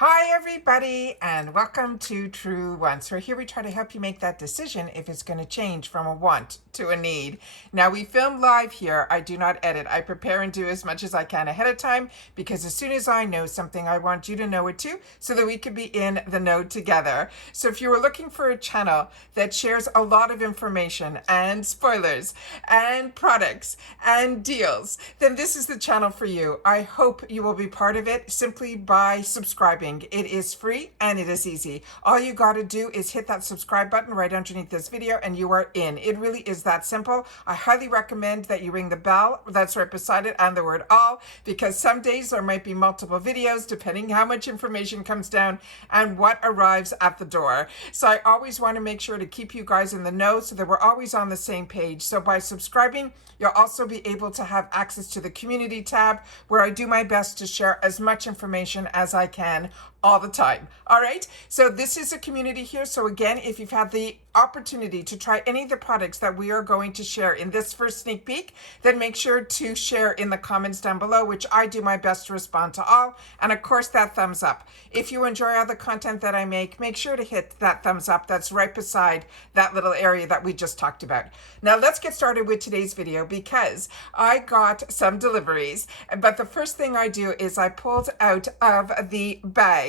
Hi everybody and welcome to Truewants. So here we try to help you make that decision if it's going to change from a want to a need. Now we film live here. I do not edit. I prepare and do as much as I can ahead of time because as soon as I know something, I want you to know it too so that we can be in the know together. So if you were looking for a channel that shares a lot of information and spoilers and products and deals, then this is the channel for you. I hope you will be part of it simply by subscribing. It is free and it is easy. All you got to do is hit that subscribe button right underneath this video and you are in. It really is that simple. I highly recommend that you ring the bell that's right beside it and the word all, because some days there might be multiple videos depending how much information comes down and what arrives at the door. So I always want to make sure to keep you guys in the know so that we're always on the same page. So by subscribing, you'll also be able to have access to the community tab where I do my best to share as much information as I can all the time. All right. So this is a community here. So again, if you've had the opportunity to try any of the products that we are going to share in this first sneak peek, then make sure to share in the comments down below, which I do my best to respond to all. And of course, that thumbs up. If you enjoy all the content that I make sure to hit that thumbs up that's right beside that little area that we just talked about. Now let's get started with today's video because I got some deliveries. But the first thing I do is I pulled out of the bag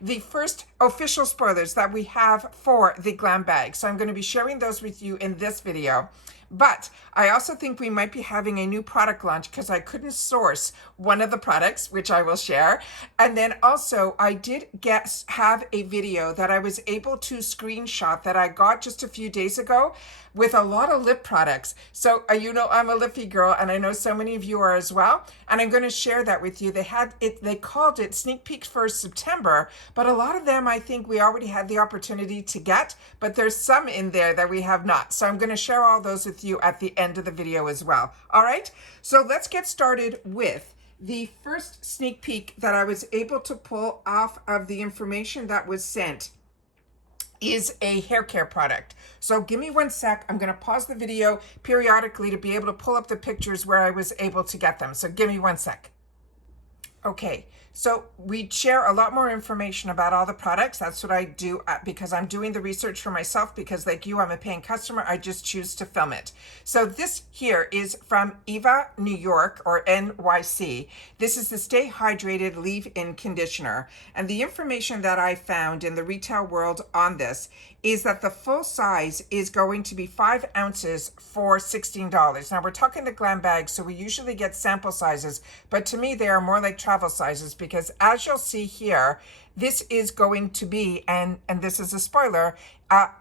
the first official spoilers that we have for the GlamBag. So I'm going to be sharing those with you in this video. But I also think we might be having a new product launch because I couldn't source one of the products, which I will share. And then also I did have a video that I was able to screenshot that I got just a few days ago with a lot of lip products. So you know I'm a lippy girl and I know so many of you are as well. And I'm going to share that with you. They called it Sneak Peek for September, but a lot of them I think we already had the opportunity to get, but there's some in there that we have not. So I'm going to share all those with you at the end of the video as well. All right, so let's get started with the first sneak peek that I was able to pull off of the information that was sent is a hair care product. So give me one sec. I'm going to pause the video periodically to be able to pull up the pictures where I was able to get them. So give me one sec. Okay, so we share a lot more information about all the products. That's what I do because I'm doing the research for myself because like you, I'm a paying customer. I just choose to film it. So this here is from Eva, New York, or NYC. This is the Stay Hydrated Leave-In Conditioner. And the information that I found in the retail world on this is that the full size is going to be 5 ounces for $16. Now we're talking the GlamBag, so we usually get sample sizes, but to me they are more like travel sizes because as you'll see here, this is going to be, and this is a spoiler,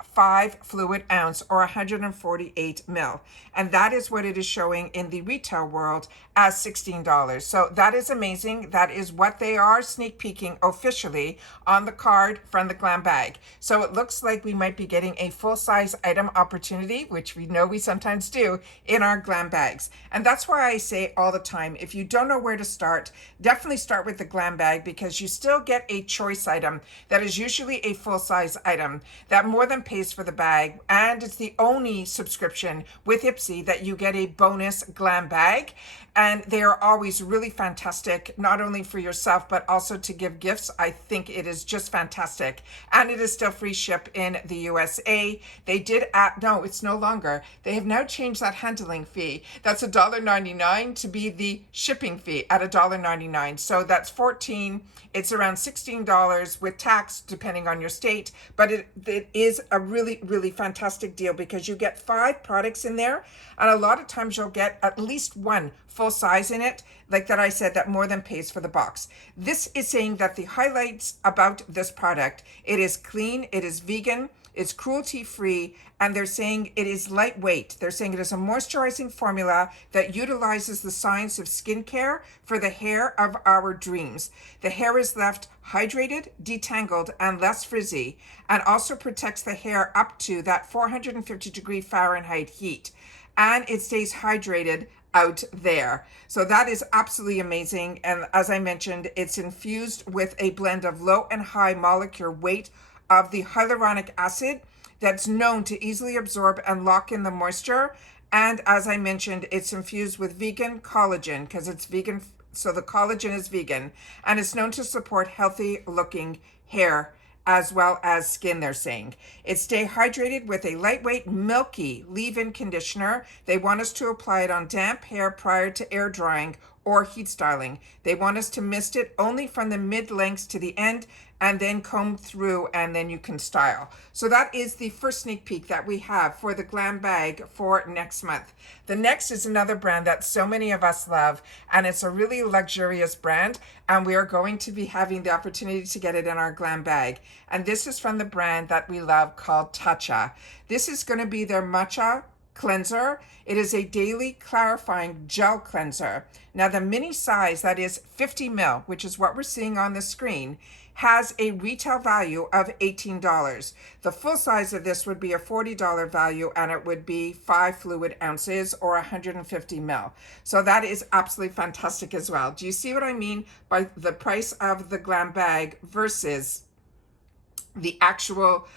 5 fluid ounce or 148 mil. And that is what it is showing in the retail world as $16. So that is amazing. That is what they are sneak peeking officially on the card from the GlamBag. So it looks like we might be getting a full-size item opportunity, which we know we sometimes do in our GlamBags. And that's why I say all the time, if you don't know where to start, definitely start with the GlamBag because you still get a choice item that is usually a full-size item that more than pays for the bag, and it's the only subscription with IPSY that you get a bonus GlamBag. And they are always really fantastic, not only for yourself, but also to give gifts. I think it is just fantastic. And it is still free ship in the USA. They did no, it's no longer. They have now changed that handling fee. That's $1.99 to be the shipping fee at $1.99. So that's $14. It's around $16 with tax, depending on your state. But it is a really, really fantastic deal because you get 5 products in there. And a lot of times you'll get at least one full size in it, like that I said, that more than pays for the box. This is saying that the highlights about this product, it is clean, it is vegan, it's cruelty-free, and they're saying it is lightweight. They're saying it is a moisturizing formula that utilizes the science of skincare for the hair of our dreams. The hair is left hydrated, detangled, and less frizzy, and also protects the hair up to that 450-degree Fahrenheit heat. And it stays hydrated out there. So that is absolutely amazing. And as I mentioned, it's infused with a blend of low and high molecular weight of the hyaluronic acid that's known to easily absorb and lock in the moisture. And as I mentioned, it's infused with vegan collagen because it's vegan So the collagen is vegan, and it's known to support healthy looking hair as well as skin, they're saying. It's stay hydrated with a lightweight, milky leave-in conditioner. They want us to apply it on damp hair prior to air drying or heat styling. They want us to mist it only from the mid-lengths to the end and then comb through, and then you can style. So that is the first sneak peek that we have for the GlamBag for next month. The next is another brand that so many of us love, and it's a really luxurious brand, and we are going to be having the opportunity to get it in our GlamBag. And this is from the brand that we love called Tatcha. This is going to be their Matcha cleanser. It is a daily clarifying gel cleanser. Now the mini size, that is 50 ml, which is what we're seeing on the screen, has a retail value of $18. The full size of this would be a $40 value, and it would be 5 fluid ounces or 150 ml. So that is absolutely fantastic as well. Do you see what I mean by the price of the GlamBag versus the actual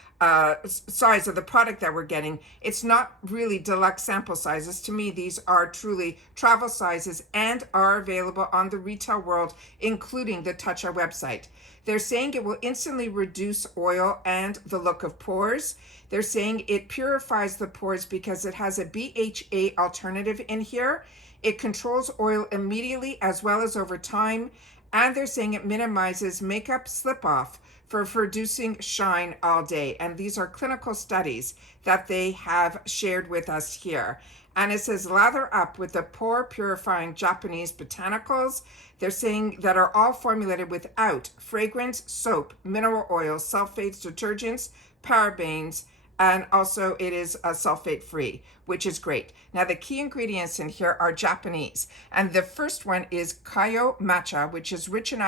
size of the product that we're getting? It's not really deluxe sample sizes. To me, these are truly travel sizes and are available on the retail world, including the Tatcha website. They're saying it will instantly reduce oil and the look of pores. They're saying it purifies the pores because it has a BHA alternative in here. It controls oil immediately as well as over time. And they're saying it minimizes makeup slip off for producing shine all day. And these are clinical studies that they have shared with us here. And it says lather up with the pore purifying Japanese botanicals. They're saying that are all formulated without fragrance, soap, mineral oil, sulfates, detergents, parabens, and also it is sulfate free, which is great. Now the key ingredients in here are Japanese. And the first one is Kayo Matcha, which is rich in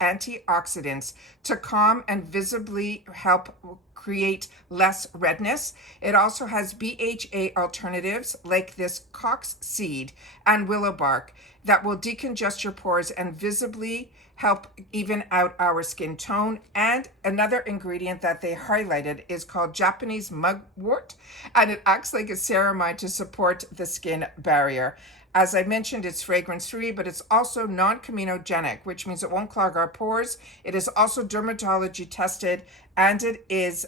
antioxidants to calm and visibly help create less redness. It also has BHA alternatives like this cox seed and willow bark that will decongest your pores and visibly help even out our skin tone. And another ingredient that they highlighted is called Japanese mugwort, and it acts like a ceramide to support the skin barrier. As I mentioned, it's fragrance-free, but it's also non-comedogenic, which means it won't clog our pores. It is also dermatology tested, and it is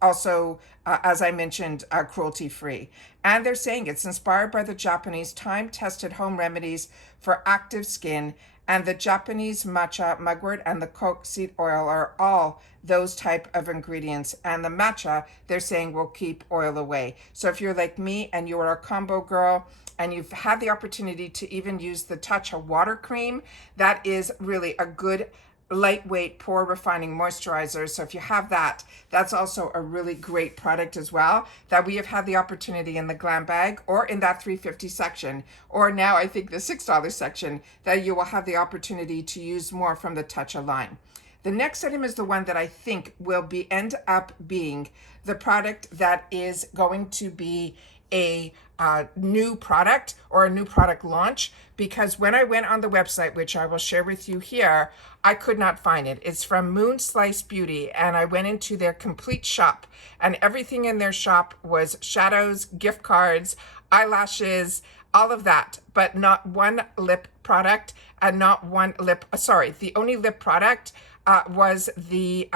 also, as I mentioned, cruelty-free. And they're saying it's inspired by the Japanese time-tested home remedies for active skin, and the Japanese matcha, mugwort, and the coke seed oil are all those type of ingredients. And the matcha, they're saying, will keep oil away. So if you're like me and you are a combo girl, and you've had the opportunity to even use the Tatcha water cream, that is really a good lightweight pore refining moisturizer. So if you have that, that's also a really great product as well, that we have had the opportunity in the GlamBag or in that $3.50 section, or now I think the $6 section, that you will have the opportunity to use more from the Tatcha line. The next item is the one that I think will end up being the product that is going to be a new product or a new product launch, because when I went on the website, which I will share with you here, I could not find it. It's from Moon Slice Beauty, and I went into their complete shop, and everything in their shop was shadows, gift cards, eyelashes, all of that, but not one lip product and not one lip, the only lip product was the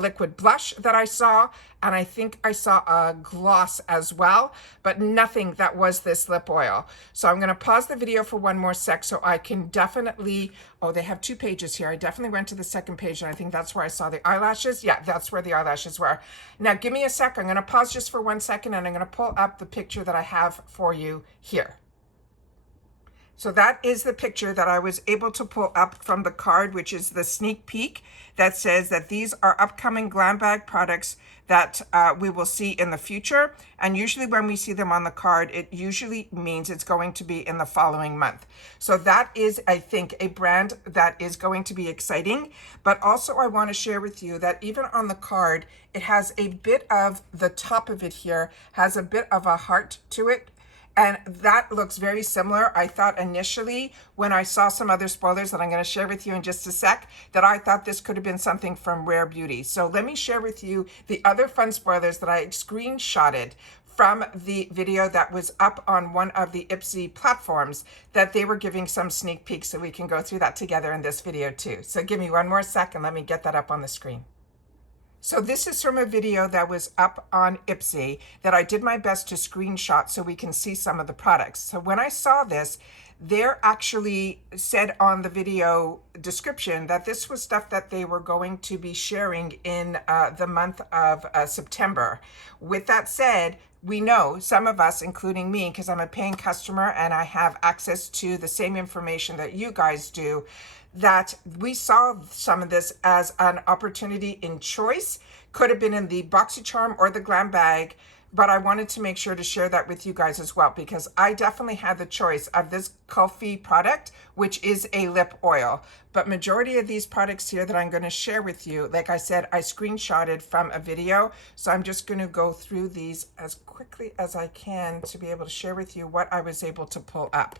liquid blush that I saw, and I think I saw a gloss as well, but nothing that was this lip oil. So I'm going to pause the video for one more sec so I can definitely, oh, they have 2 pages here. I definitely went to the second page, and I think that's where I saw the eyelashes. Yeah, that's where the eyelashes were. Now give me a sec. I'm going to pause just for 1 second, and I'm going to pull up the picture that I have for you here. So that is the picture that I was able to pull up from the card, which is the sneak peek that says that these are upcoming GlamBag products that we will see in the future. And usually when we see them on the card, it usually means it's going to be in the following month. So that is, I think, a brand that is going to be exciting. But also I want to share with you that even on the card, it has a bit of the top of it here, has a bit of a heart to it. And that looks very similar. I thought initially when I saw some other spoilers that I'm going to share with you in just a sec, that I thought this could have been something from Rare Beauty. So let me share with you the other fun spoilers that I screenshotted from the video that was up on one of the IPSY platforms that they were giving some sneak peeks, so we can go through that together in this video too. So give me one more second, let me get that up on the screen. So this is from a video that was up on IPSY that I did my best to screenshot so we can see some of the products. So when I saw this, they're actually said on the video description that this was stuff that they were going to be sharing in the month of September. With that said, we know, some of us, including me, because I'm a paying customer and I have access to the same information that you guys do, that we saw some of this as an opportunity in choice. Could have been in the Boxycharm or the GlamBag, but I wanted to make sure to share that with you guys as well, because I definitely had the choice of this Kulfi product, which is a lip oil. But majority of these products here that I'm going to share with you, like I said, I screenshotted from a video. So I'm just going to go through these as quickly as I can to be able to share with you what I was able to pull up.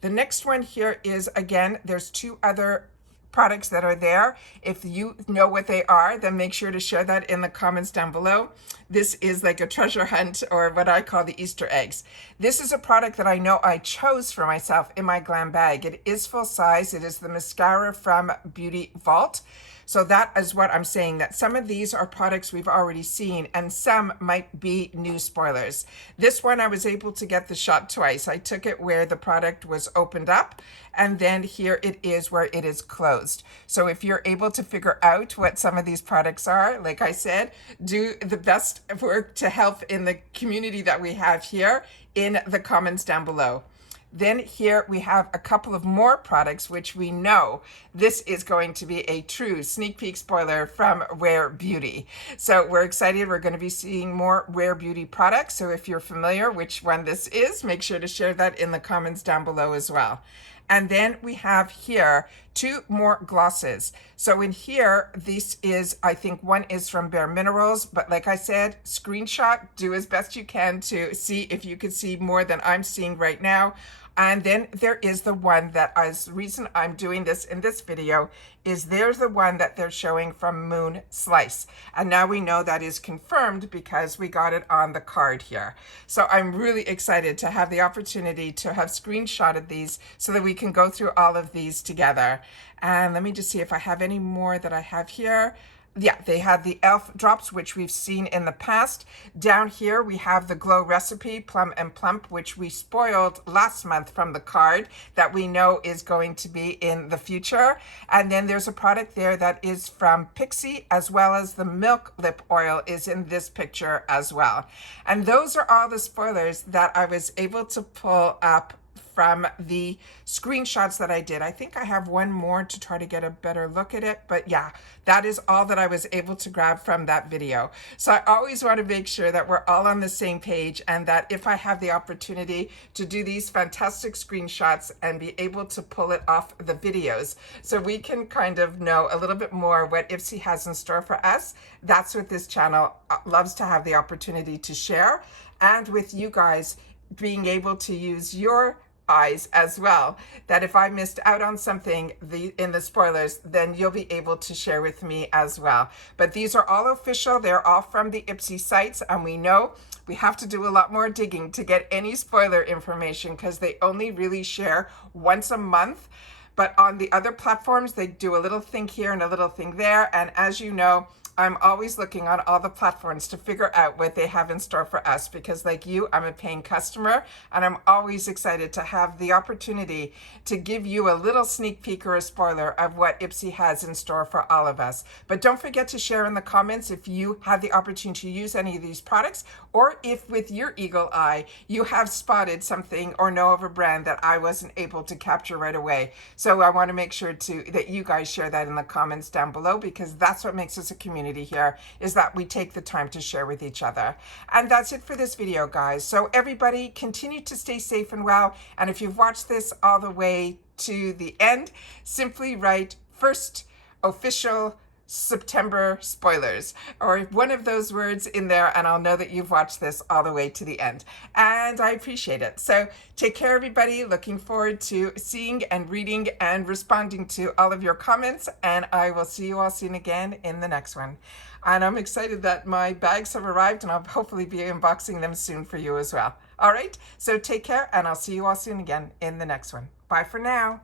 The next one here is, again, there's two other products that are there. If you know what they are, then make sure to share that in the comments down below. This is like a treasure hunt, or what I call the Easter eggs. This is a product that I know I chose for myself in my GlamBag. It is full size. It is the mascara from Beauty Vault. So that is what I'm saying, that some of these are products we've already seen and some might be new spoilers. This one I was able to get the shot twice. I took it where the product was opened up, and then here it is where it is closed. So if you're able to figure out what some of these products are, like I said, do the best work to help in the community that we have here in the comments down below. Then here we have a couple of more products, which we know this is going to be a true sneak peek spoiler from Rare Beauty. So we're excited. We're going to be seeing more Rare Beauty products. So if you're familiar which one this is, make sure to share that in the comments down below as well. And then we have here two more glosses. So in here, this is, I think one is from Bare Minerals, but like I said, screenshot, do as best you can to see if you can see more than I'm seeing right now. And then there is the one that is, the reason I'm doing this in this video is there's the one that they're showing from Moon Slice. And now we know that is confirmed because we got it on the card here. So I'm really excited to have the opportunity to have screenshotted these so that we can go through all of these together. And let me just see if I have any more that I have here. Yeah, they had the e.l.f. drops, which we've seen in the past. Down here, we have the Glow Recipe Plum and Plump, which we spoiled last month from the card that we know is going to be in the future. And then there's a product there that is from IPSY, as well as the Milk Lip Oil is in this picture as well. And those are all the spoilers that I was able to pull up from the screenshots that I did. I think I have one more to try to get a better look at it, but yeah, that is all that I was able to grab from that video. So I always want to make sure that we're all on the same page, and that if I have the opportunity to do these fantastic screenshots and be able to pull it off the videos so we can kind of know a little bit more what IPSY has in store for us, that's what this channel loves to have the opportunity to share, and with you guys being able to use your eyes as well, that if I missed out on something in the spoilers, then you'll be able to share with me as well. But these are all official. They're all from the IPSY sites, and we know we have to do a lot more digging to get any spoiler information because they only really share once a month. But on the other platforms, they do a little thing here and a little thing there. And as you know, I'm always looking on all the platforms to figure out what they have in store for us, because like you, I'm a paying customer, and I'm always excited to have the opportunity to give you a little sneak peek or a spoiler of what IPSY has in store for all of us. But don't forget to share in the comments if you have the opportunity to use any of these products, or if with your eagle eye, you have spotted something or know of a brand that I wasn't able to capture right away. So I want to make sure that you guys share that in the comments down below, because that's what makes us a community here, is that we take the time to share with each other. And that's it for this video, guys. So everybody continue to stay safe and well. And if you've watched this all the way to the end, simply write first official September spoilers, or one of those words in there, and I'll know that you've watched this all the way to the end. And I appreciate it. So take care, everybody. Looking forward to seeing and reading and responding to all of your comments. And I will see you all soon again in the next one. And I'm excited that my bags have arrived, and I'll hopefully be unboxing them soon for you as well. All right. So take care, and I'll see you all soon again in the next one. Bye for now.